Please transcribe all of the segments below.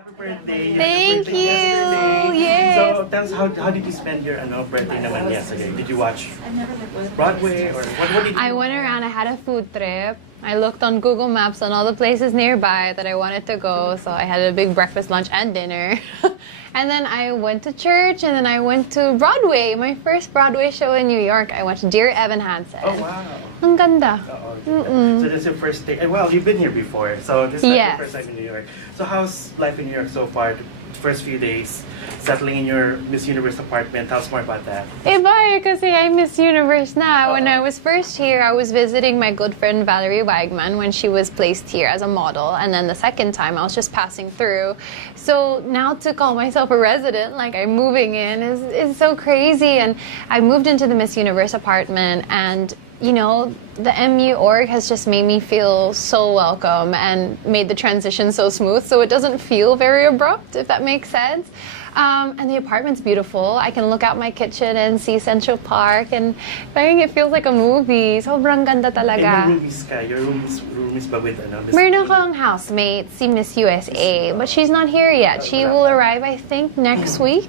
Happy birthday. Thank Happy birthday you. yesterday. Yes. So tell us how did you spend your birthday naman yesterday? Did you watch Broadway or what did you I do? went around, I had a food trip. I looked on Google Maps on all the places nearby that I wanted to go. So I had a big breakfast, lunch, and dinner. And then I went to church, and then I went to Broadway. My first Broadway show in New York. I watched Dear Evan Hansen. Oh wow. Ang ganda. So this is your first day. Well, you've been here before, so this is not Yes. your first time in New York. So how's life in New York so far? The first few days, settling in your Miss Universe apartment. Tell us more about that. Iba eh, kasi I'm Miss Universe na. When Oo. I was first here, I was visiting my good friend Valerie Wagman when she was placed here as a model. And then the second time, I was just passing through. So now to call myself a resident, like I'm moving in, is so crazy. And I moved into the Miss Universe apartment, and you know, the MU org has just made me feel so welcome and made the transition so smooth, so it doesn't feel very abrupt, if that makes sense. And the apartment's beautiful. I can look out my kitchen and see Central Park, and parang it feels like a movie. Sobrang ganda And talaga. your roomies ka? Your roomies ba with Miss Meron akong housemate, si Miss USA, but she's not here yet. She will arrive, I think, next week.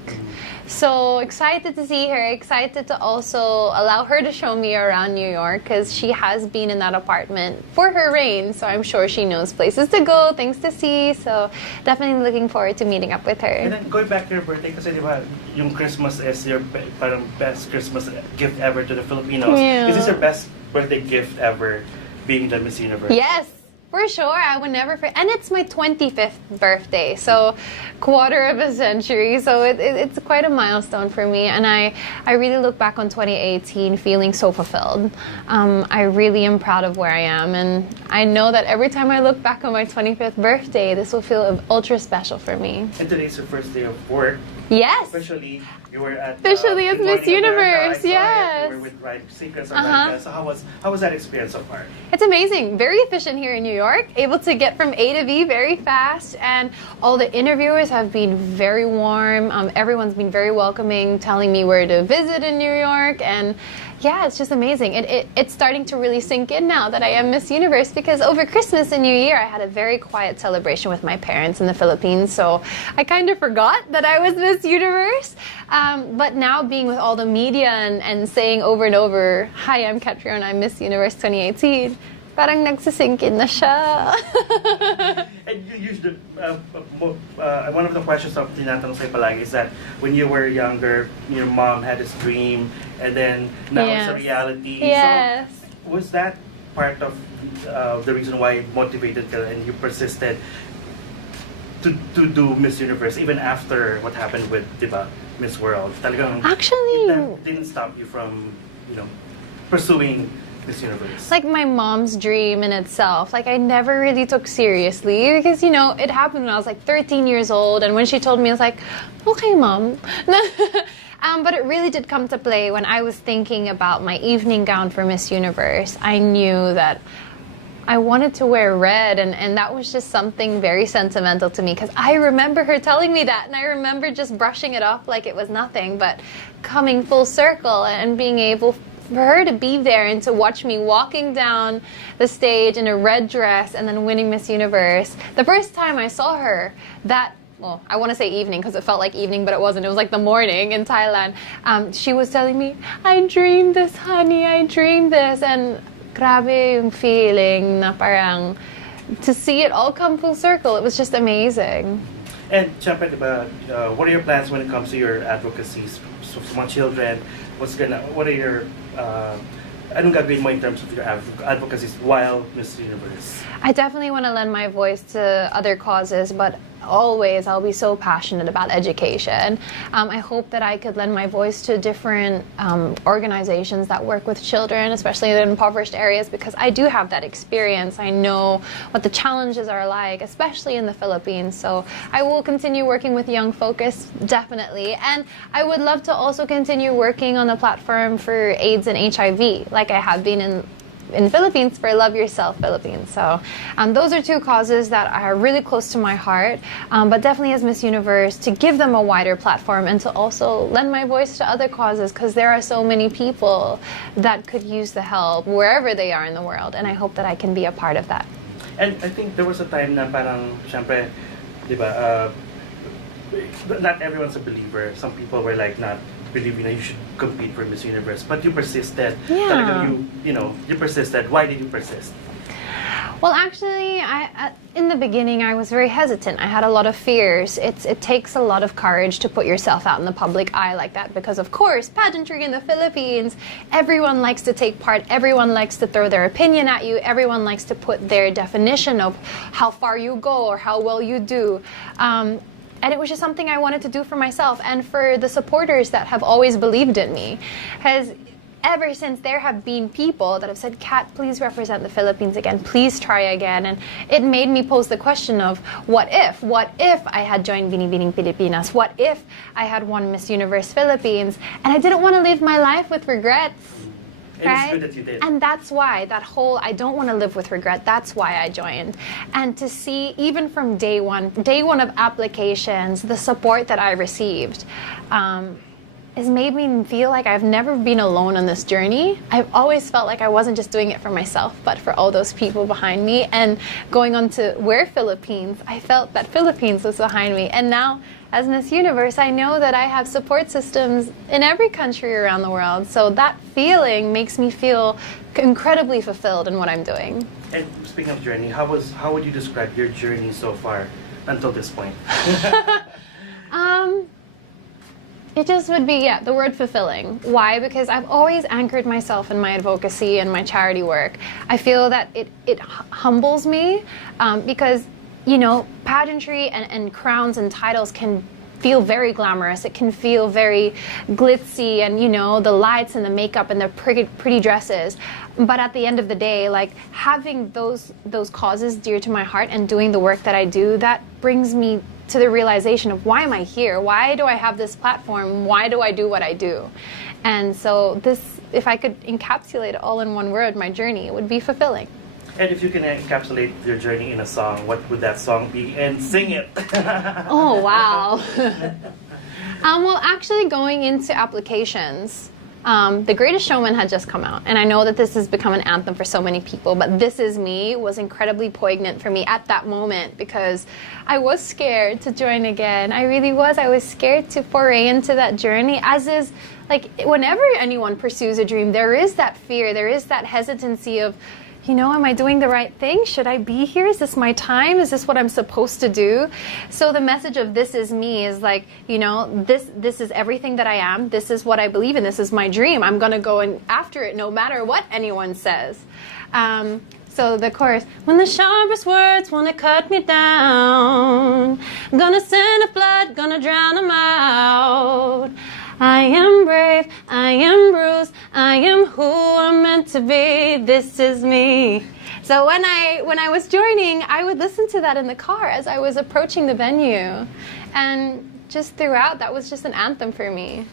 So excited to see her, excited to also allow her to show me around New York, because she has been in that apartment for her reign, so I'm sure she knows places to go, things to see, so definitely looking forward to meeting up with And her. then going back to your birthday, kasi di ba, yung Christmas is your parang best Christmas gift ever to the Filipinos. Yeah. Is this your best birthday gift ever, being the Miss Universe? Yes, for sure. I would never forget. And it's my 25th birthday, so quarter of a century. So it's quite a milestone for me. And I really look back on 2018 feeling so fulfilled. I really am proud of where I am. And I know that every time I look back on my 25th birthday, this will feel ultra special for me. And today's your first day of work. Yes. Officially, you were at Officially as Good Miss Morning America. Universe, I saw it. yes. You were with Secrets America. So how was that experience so far? It's amazing. Very efficient here in New York. Able to get from A to B very fast. And all the interviewers have been very warm. Everyone's been very welcoming, telling me where to visit in New York. And yeah, it's just amazing. It's starting to really sink in now that I am Miss Universe, because over Christmas and New Year, I had a very quiet celebration with my parents in the Philippines. So I kind of forgot that I was Miss Universe. But now being with all the media and saying over and over, "Hi, I'm Catriona, I'm Miss Universe 2018," parang nagsisink in na siya. And you used one of the questions of tinatanong sa'yo palagi is that when you were younger, your mom had this dream, and then now it's a Yes. reality. Yes. So was that part of the reason why it motivated you and you persisted to do Miss Universe even after what happened with, diba, Miss World? Talagang Actually, it didn't stop you from, pursuing Miss Universe. like my mom's dream in itself, like I never really took seriously, because it happened when I was like 13 years old, and when she told me, I was like, okay, mom. But it really did come to play when I was thinking about my evening gown for Miss Universe. I knew that I wanted to wear red, and that was just something very sentimental to me, because I remember her telling me that, and I remember just brushing it off like it was nothing, but coming full circle and being able for her to be there and to watch me walking down the stage in a red dress and then winning Miss Universe. The first time I saw her, well, I want to say evening because it felt like evening, but it wasn't. It was like the morning in Thailand. She was telling me, I dreamed this, honey, I dreamed this. And grabe yung feeling na parang to see it all come full circle. It was just amazing. And syempre, diba, what are your plans when it comes to your advocacies? So, sa mga children, what are your, anong gagawin mo in terms of your advocacies while Miss Universe? I definitely want to lend my voice to other causes, but always I'll be so passionate about education. I hope that I could lend my voice to different organizations that work with children, especially in impoverished areas, because I do have that experience. I know what the challenges are like, especially in the Philippines. So I will continue working with Young Focus, definitely. And I would love to also continue working on a platform for AIDS and HIV, like I have been in the Philippines for Love Yourself Philippines. So those are two causes that are really close to my heart, but definitely as Miss Universe, to give them a wider platform and to also lend my voice to other causes, because there are so many people that could use the help wherever they are in the world, and I hope that I can be a part of that. And I think there was a time na parang, syempre, Diba? Not everyone's a believer. Some people were like not believing that you should compete for Miss Universe, but you persisted. Yeah. Talagang you persisted. Why did you persist? Well, actually, in the beginning, I was very hesitant. I had a lot of fears. It takes a lot of courage to put yourself out in the public eye like that because, of course, pageantry in the Philippines, everyone likes to take part. Everyone likes to throw their opinion at you. Everyone likes to put their definition of how far you go or how well you do. And it was just something I wanted to do for myself and for the supporters that have always believed in me. Because ever since there have been people that have said, Kat, please represent the Philippines again, please try again. And it made me pose the question of, what if? What if I had joined Binibining Pilipinas? What if I had won Miss Universe Philippines? And I didn't want to live my life with regrets. And it's good that you did. And that's why, that whole, I don't want to live with regret, that's why I joined. And to see, even from day one of applications, the support that I received, has made me feel like I've never been alone on this journey. I've always felt like I wasn't just doing it for myself, but for all those people behind me. And going on to Wear Philippines, I felt that Philippines was behind me. And now, as Miss Universe, I know that I have support systems in every country around the world. So that feeling makes me feel incredibly fulfilled in what I'm doing. And speaking of journey, how would you describe your journey so far until this point? It just would be, the word fulfilling. Why? Because I've always anchored myself in my advocacy and my charity work. I feel that it humbles me because, pageantry and crowns and titles can feel very glamorous. It can feel very glitzy and, the lights and the makeup and the pretty dresses. But at the end of the day, like having those causes dear to my heart and doing the work that I do, that brings me to the realization of, why am I here? Why do I have this platform? Why do I do what I do? And so if I could encapsulate it all in one word, my journey, it would be fulfilling. And if you can encapsulate your journey in a song, what would that song be? And sing it! Oh, wow. Well, actually going into applications, The Greatest Showman had just come out, and I know that this has become an anthem for so many people, but This Is Me was incredibly poignant for me at that moment because I was scared to join again. I really was. I was scared to foray into that journey, as is, like, whenever anyone pursues a dream, there is that fear, there is that hesitancy of, am I doing the right thing? Should I be here? Is this my time? Is this what I'm supposed to do? So the message of This Is Me is like, this is everything that I am. This is what I believe in. This is my dream. I'm going to go after it no matter what anyone says. So the chorus, when the sharpest words want to cut me down, gonna send a flood, gonna drown them out. I am brave, I am bruised, I am who I'm meant to be, this is me. So when I was joining, I would listen to that in the car as I was approaching the venue. And just throughout, that was just an anthem for me.